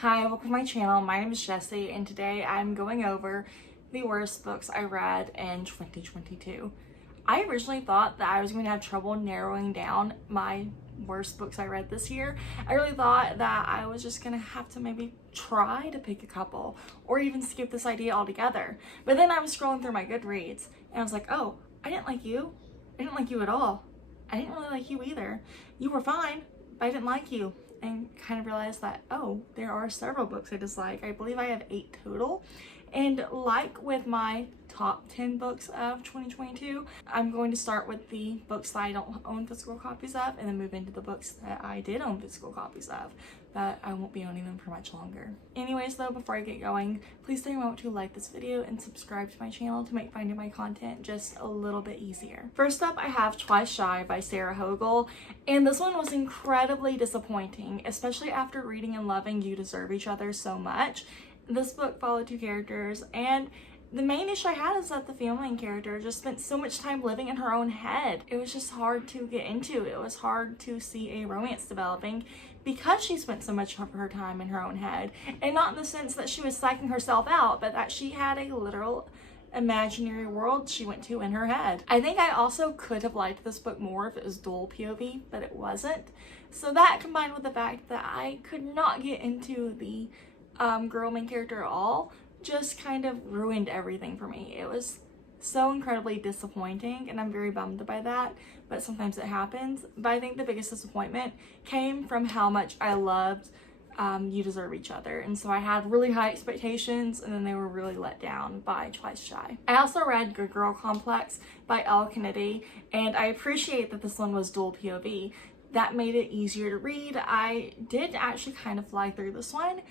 Hi, welcome to my channel. My name is Jessie, and today I'm going over the worst books I read in 2022. I originally thought that I was going to have trouble narrowing down my worst books I read this year. I really thought that I was just going to have to maybe try to pick a couple or even skip this idea altogether. But then I was scrolling through my Goodreads and I was like, oh, I didn't like you. I didn't like you at all. I didn't really like you either. You were fine, but I didn't like you. And kind of realized that, oh, there are several books I dislike. I believe I have 8 total. And like with my top 10 books of 2022, I'm going to start with the books that I don't own physical copies of and then move into the books that I did own physical copies of, but I won't be owning them for much longer. Anyways though, before I get going, please take a moment to like this video and subscribe to my channel to make finding my content just a little bit easier. First up, I have Twice Shy by Sarah Hogle, and this one was incredibly disappointing, especially after reading and loving You Deserve Each Other so much. This book followed 2 characters, and the main issue I had is that the female main character just spent so much time living in her own head. It was just hard to get into. It was hard to see a romance developing because she spent so much of her time in her own head. And not in the sense that she was psyching herself out, but that she had a literal imaginary world she went to in her head. I think I also could have liked this book more if it was dual POV, but it wasn't. So that, combined with the fact that I could not get into the girl main character at all, just kind of ruined everything for me. It was so incredibly disappointing, and I'm very bummed by that, but sometimes it happens. But I think the biggest disappointment came from how much I loved You Deserve Each Other, and so I had really high expectations, and then they were really let down by Twice Shy. I also read Good Girl Complex by Elle Kennedy, and I appreciate that this one was dual POV. That made it easier to read. I did actually kind of fly through this one,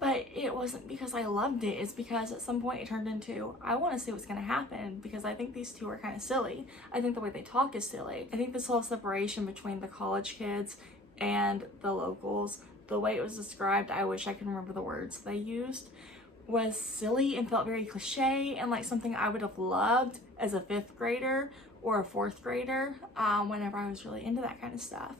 but it wasn't because I loved it. It's because at some point it turned into, I want to see what's going to happen, because I think these two are kind of silly. I think the way they talk is silly. I think this whole separation between the college kids and the locals, the way it was described, I wish I could remember the words they used, was silly and felt very cliche and like something I would have loved as a 5th grader or a 4th grader whenever I was really into that kind of stuff.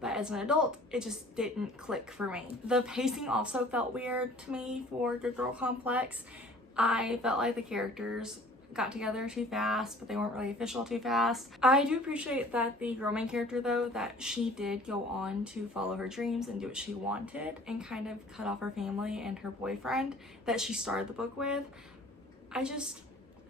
But as an adult, it just didn't click for me. The pacing also felt weird to me for Good Girl Complex. I felt like the characters got together too fast, but they weren't really official too fast. I do appreciate that the girl main character though, that she did go on to follow her dreams and do what she wanted and kind of cut off her family and her boyfriend that she started the book with.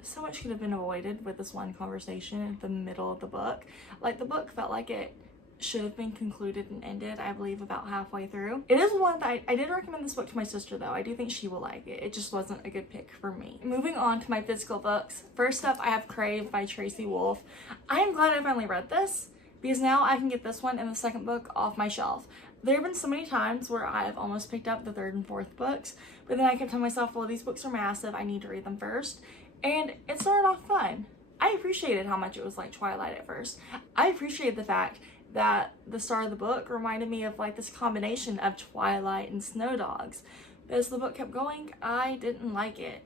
So much could have been avoided with this one conversation in the middle of the book. Like, the book felt like it should have been concluded and ended, I believe, about halfway through. It is one that I did recommend this book to my sister though. I do think she will like it. It just wasn't a good pick for me. Moving on to my physical books. First up, I have Crave by Tracy Wolff. I am glad I finally read this, because now I can get this one and the second book off my shelf. There have been so many times where I've almost picked up the 3rd and 4th books, but then I kept telling myself, well, these books are massive, I need to read them first. And it started off fun. I appreciated how much it was like Twilight at first. I appreciated the fact that the start of the book reminded me of like this combination of Twilight and Snow Dogs. But as the book kept going, I didn't like it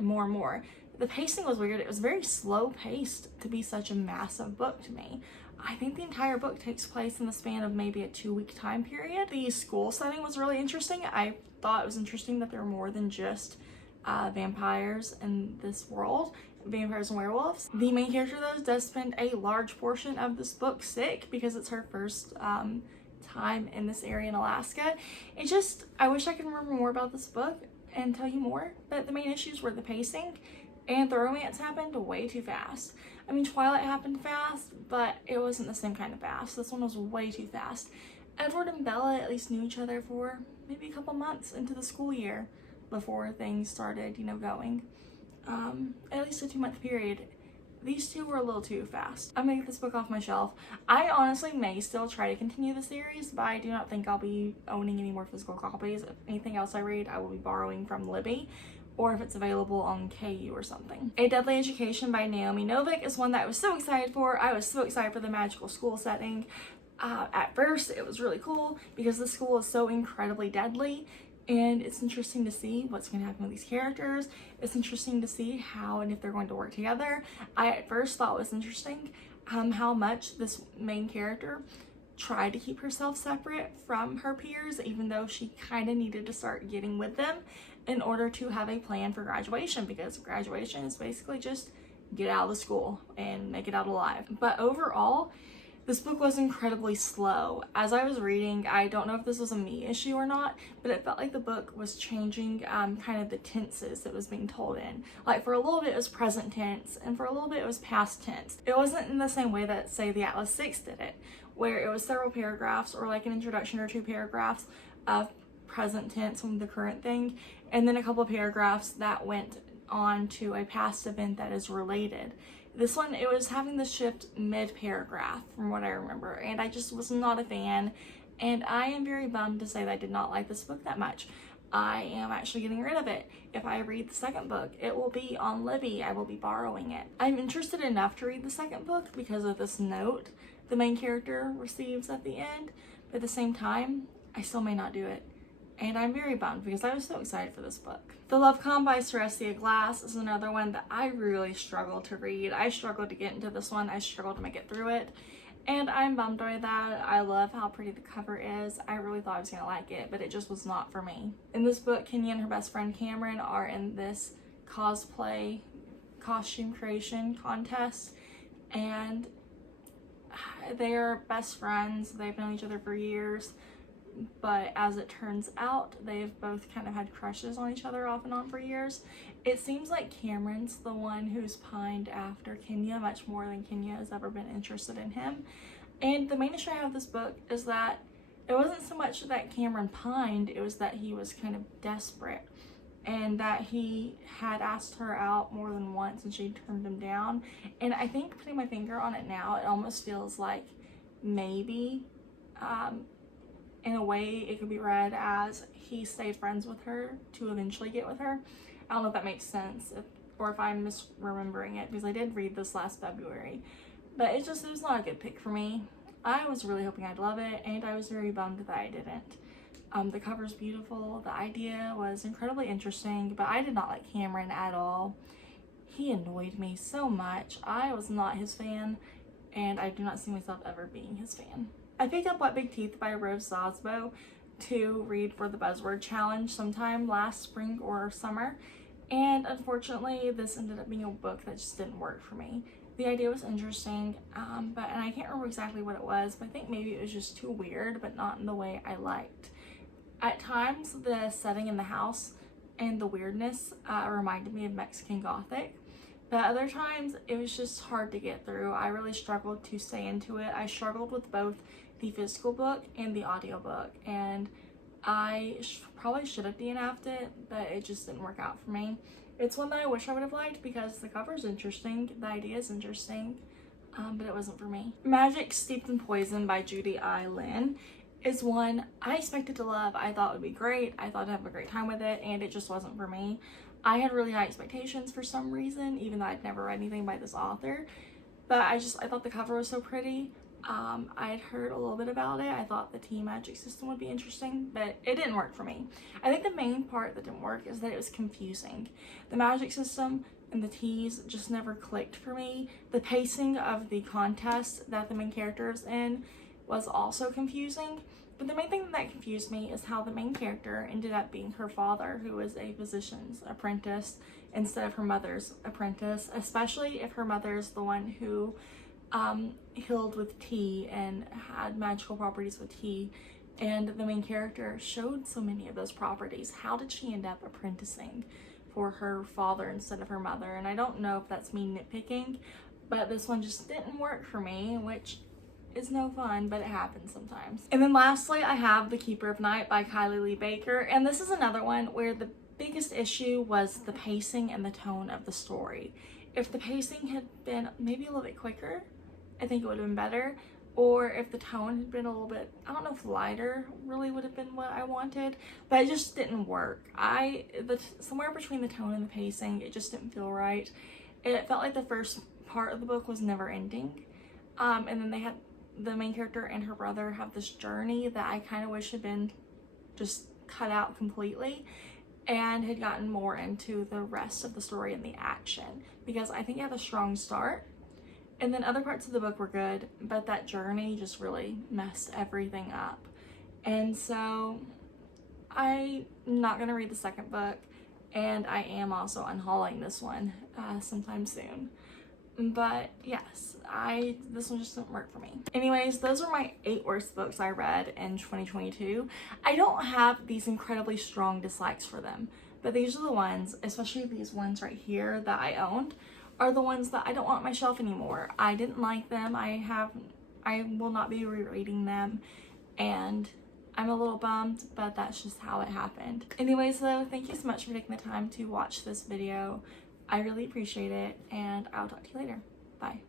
more and more. The pacing was weird. It was very slow paced to be such a massive book to me. I think the entire book takes place in the span of maybe a 2-week time period. The school setting was really interesting. I thought it was interesting that there were more than just vampires in this world. Vampires and werewolves. The main character though does spend a large portion of this book sick because it's her first time in this area in Alaska. I wish I could remember more about this book and tell you more, but the main issues were the pacing and the romance happened way too fast. I mean, Twilight happened fast, but it wasn't the same kind of fast. This one was way too fast. Edward and Bella at least knew each other for maybe a couple months into the school year before things started, going. At least a 2-month period. These two were a little too fast. I'm gonna get this book off my shelf. I honestly may still try to continue the series, but I do not think I'll be owning any more physical copies. If anything else I read, I will be borrowing from Libby, or if it's available on KU or something. A Deadly Education by Naomi Novik is one that I was so excited for. I was so excited for the magical school setting. At first, it was really cool because the school is so incredibly deadly. And it's interesting to see what's going to happen with these characters. It's interesting to see how and if they're going to work together. I at first thought it was interesting how much this main character tried to keep herself separate from her peers, even though she kind of needed to start getting with them in order to have a plan for graduation, because graduation is basically just get out of the school and make it out alive. But overall, this book was incredibly slow. As I was reading, I don't know if this was a me issue or not, but it felt like the book was changing kind of the tenses it was being told in. Like for a little bit it was present tense, and for a little bit it was past tense. It wasn't in the same way that, say, the Atlas 6 did it, where it was several paragraphs or like an introduction or 2 paragraphs of present tense from the current thing, and then a couple of paragraphs that went on to a past event that is related. This one, it was having the shift mid-paragraph from what I remember, and I just was not a fan, and I am very bummed to say that I did not like this book that much. I am actually getting rid of it. If I read the second book, it will be on Libby. I will be borrowing it. I'm interested enough to read the second book because of this note the main character receives at the end, but at the same time, I still may not do it. And I'm very bummed because I was so excited for this book. The Love-Com by Cerestia Glass is another one that I really struggled to read. I struggled to get into this one. I struggled to make it through it. And I'm bummed by that. I love how pretty the cover is. I really thought I was going to like it, but it just was not for me. In this book, Kenya and her best friend Cameron are in this cosplay costume creation contest. And they are best friends. They've known each other for years. But as it turns out, they've both kind of had crushes on each other off and on for years. It seems like Cameron's the one who's pined after Kenya much more than Kenya has ever been interested in him. And the main issue I have with this book is that it wasn't so much that Cameron pined, it was that he was kind of desperate. And that he had asked her out more than once and she turned him down. And I think, putting my finger on it now, it almost feels like maybe in a way it could be read as he stayed friends with her to eventually get with her. I don't know if that makes sense, or if I'm misremembering it, because I did read this last February. But it was not a good pick for me. I was really hoping I'd love it, and I was very bummed that I didn't. The cover's beautiful, the idea was incredibly interesting, but I did not like Cameron at all. He annoyed me so much. I was not his fan, and I do not see myself ever being his fan. I picked up What Big Teeth by Rose Zosbo to read for the Buzzword Challenge sometime last spring or summer, and unfortunately this ended up being a book that just didn't work for me. The idea was interesting, and I can't remember exactly what it was, but I think maybe it was just too weird, but not in the way I liked. At times, the setting in the house and the weirdness reminded me of Mexican Gothic, but other times it was just hard to get through. I really struggled to stay into it. I struggled with both the physical book and the audiobook, and I probably should have DNF'd it, but it just didn't work out for me. It's one that I wish I would have liked because the cover's interesting, the idea is interesting, but it wasn't for me. Magic Steeped in Poison by Judy I. Lin is one I expected to love. I thought it would be great. I thought I'd have a great time with it, and it just wasn't for me. I had really high expectations for some reason, even though I'd never read anything by this author, but I thought the cover was so pretty. I had heard a little bit about it. I thought the tea magic system would be interesting, but it didn't work for me. I think the main part that didn't work is that it was confusing. The magic system and the teas just never clicked for me. The pacing of the contest that the main character is in was also confusing, but the main thing that confused me is how the main character ended up being her father, who was a physician's apprentice instead of her mother's apprentice, especially if her mother is the one who healed with tea and had magical properties with tea, and the main character showed so many of those properties. How did she end up apprenticing for her father instead of her mother? And I don't know if that's me nitpicking, but this one just didn't work for me, which is no fun, but it happens sometimes. And then lastly, I have The Keeper of Night by Kylie Lee Baker, and this is another one where the biggest issue was the pacing and the tone of the story. If the pacing had been maybe a little bit quicker, I think it would have been better, or if the tone had been a little bit, I don't know if lighter really would have been what I wanted, but it just didn't work. Somewhere between the tone and the pacing, it just didn't feel right. It felt like the first part of the book was never ending, and then they had the main character and her brother have this journey that I kind of wish had been just cut out completely and had gotten more into the rest of the story and the action, because I think it had a strong start And then other parts of the book were good, but that journey just really messed everything up. And so I'm not going to read the second book, and I am also unhauling this one sometime soon. But yes, this one just didn't work for me. Anyways, those are my 8 worst books I read in 2022. I don't have these incredibly strong dislikes for them, but these are the ones, especially these ones right here that I owned, are the ones that I don't want on my shelf anymore. I didn't like them. I will not be rereading them, and I'm a little bummed, but that's just how it happened. Anyways though, thank you so much for taking the time to watch this video. I really appreciate it, and I'll talk to you later. Bye.